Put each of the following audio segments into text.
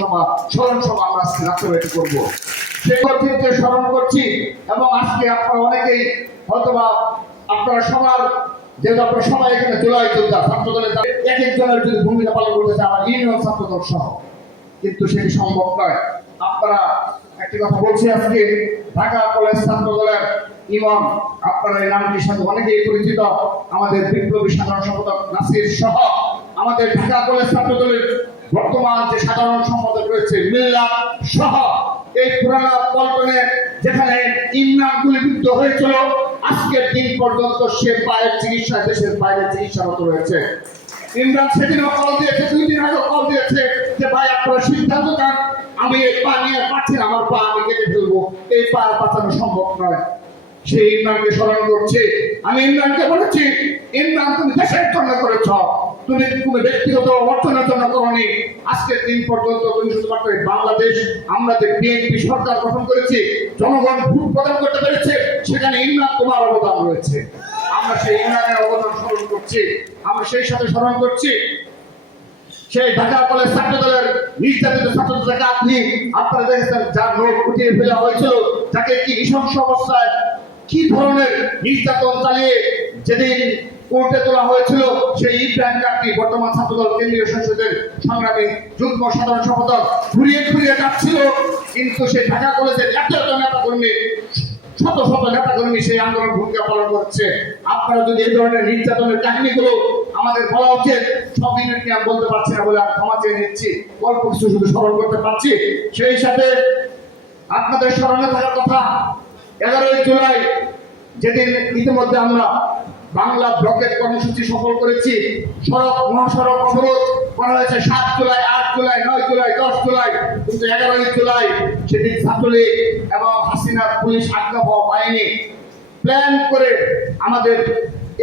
সভা স্মরণ সভা আমরা আজকে রাষ্ট্রবাদী করবো। সেই অতীতকে স্মরণ করছি এবং আজকে আপনারা অনেকেই হয়তোবা আপনারা সবার যেহেতু আপনারা সবাই এখানে জুলাই যোদ্ধা ছাত্র দলের এক একজনের যদি ভূমিকা পালন করতে চায় আমার ইউনিয়ন ছাত্র দল সহ, কিন্তু সেটি সম্ভব নয়। আপনারা একটি কথা বলছি, আজকে ঢাকা কলেজ ছাত্র দলের ইমাম, আপনারা এই নামটির সাথে অনেকেই পরিচিত, আমাদের বিপ্লবী সাধারণ সম্পাদক নাসির সহ আমাদের ঢাকা কলেজ ছাত্র দলের বর্তমান যে সাধারণ সম্পাদক রয়েছে মিল্লাত সহ এই পুরানা পল্টনে যেখানে ইমরান গুলিবিদ্ধ হয়েছিল আজকের দিন পর্যন্ত সে পায়ের চিকিৎসা দেশের বাইরে চিকিৎসারত রয়েছে। ইমরান সেদিনও কল দিয়েছে, 2 দিন আগে কল দিয়েছে যে ভাই আপনারা সিদ্ধান্ত নেন, আমি এই পা নিয়ে পাচ্ছি না, আমার পা আমি কেটে ফেলবো, এই পা বাঁচানো সম্ভব নয়। সেই ইমরানকে স্মরণ করছে। আমি ইমরানকে বলেছি, ইমরান তুমি দেশের জন্য করেছ, তুমি তুমি ব্যক্তিগত অর্জনের জন্য করনি। আজকের দিন পর্যন্ত তুমি শুধুমাত্র বাংলাদেশ আমরা যে বিএনপি সরকার গঠন করেছি, জনগণ ভোট প্রদান করতে পেরেছে, সেখানে ইমরান তোমার অবদান রয়েছে। আমরা সেই ইমরানের অবদান স্মরণ করছি। আমরা সেই সাথে স্মরণ করছি সেই ঢাকা কলেজ ছাত্র দলের নির্যাতিত ছাত্রদের আপনি আপনারা দেখেছেন যার নোট উঠিয়ে ফেলা হয়েছিল, যাকে কি নৃশংস অবস্থায় কি ধরনের নির্যাতন চালিয়ে যেদিন কোর্টে তোলা হয়েছিল, সেই ইব্রাহিম কাকটি বর্তমান ছাত্রদল কেন্দ্রীয় সংসদের সংগ্রামী যুগ্ম সাধারণ সম্পাদক ঘুরিয়ে ঘুরিয়ে যাচ্ছিল, কিন্তু সেই ঢাকা কলেজের এত নেতা কর্মী শত শত নেতা কর্মী সেই আন্দোলন ভূমিকা পালন করছে। আপনারা যদি এই ধরনের নির্যাতনের কাহিনীগুলো আমাদের বলা উচিত, সব ইউনিট নিয়ে আমি বলতে পারছি না বলে আমি ক্ষমা চেয়ে নিচ্ছি, অল্প কিছু শুধু স্মরণ করতে পারছি। সেই সাথে আপনাদের স্মরণে থাকার কথা 11ই জুলাই যেদিন ইতিমধ্যে আমরা বাংলা ব্লকের কর্মসূচি সফল করেছি, সড়ক মহাসড়ক অবরোধ করা হয়েছে 7 জুলাই, 8 জুলাই, 9 জুলাই, 10 জুলাই, কিন্তু 11ই জুলাই সেদিন ছাত্রলীগ এবং হাসিনার পুলিশ আজ্ঞা পায়নি, প্ল্যান করে আমাদের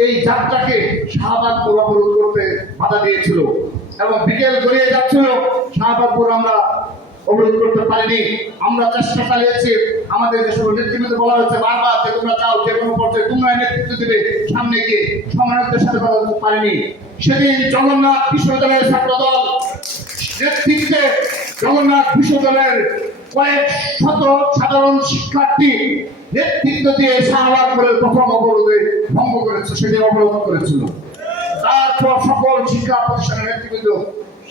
এই যাত্রাকে শাহবাগপুর অবরোধ করতে বাধা দিয়েছিল এবং বিকেল গড়িয়ে যাচ্ছিল, শাহবাগপুর আমরা অবরোধ করতে পারিনি। আমরা চেষ্টা চালিয়েছি, আমাদের দেশের নেতৃত্বে বলা হয়েছে বারবার যে তোমরা চাও যে কোনো পর্যায়ে তোমরা নেতৃত্ব দেবে, সামনে গিয়ে সমন্বয়কদের সাথে কথা বলতে পারিনি। সেদিন জগন্নাথ বিশ্ববিদ্যালয়ের ছাত্রদল নেতৃত্বে জগন্নাথ বিশ্ববিদ্যালয়ের কয়েক শত সাধারণ শিক্ষার্থী নেতৃত্ব দিয়ে শাহবাগপুরের প্রথম অবরোধে ভঙ্গ করেছে, সেদিন অবরোধ করেছিল। তারপর সকল শিক্ষা প্রতিষ্ঠানের নেতৃবৃন্দ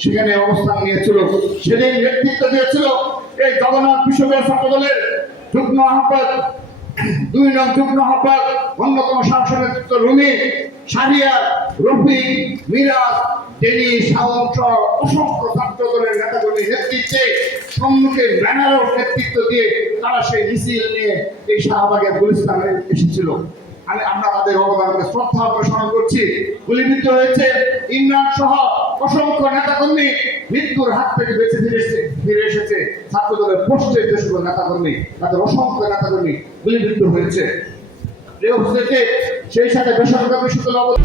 সেখানে অবস্থান নিয়েছিল, সেদিন নেতৃত্ব দিয়েছিল এই জগন্নাথ বিশ্ববিদ্যালয় ছাত্রদলের যুগ্ম আহ্বায়ক 2 নং যুগ্ম আহ্বায়ক অন্যতম সাংসদ নেতৃত্ব রুমি, সারিয়া, রফিক, মিরাজ, ডেনি, শাওন সহ অসংখ্য ছাত্র দলের নেতাকর্মীর নেতৃত্বে সম্মুখে ব্যানারের নেতৃত্ব দিয়ে তারা সেই মিছিল নিয়ে এই শাহবাগের গুলিস্তানে এসেছিল। আমরা তাদের অবদানকে শ্রদ্ধা প্রদর্শন করছি। গুলিবিদ্ধ হয়েছে ইমরান সহ অসংখ্য নেতাকর্মী, মৃত্যুর হাত থেকে বেঁচে ফিরে এসেছে ছাত্র দলের পোস্টের যে সকল নেতাকর্মী, তাদের অসংখ্য নেতাকর্মী গুলিবিদ্ধ হয়েছে। সেই সাথে বেসরকারি বিশ্ববিদ্যালয়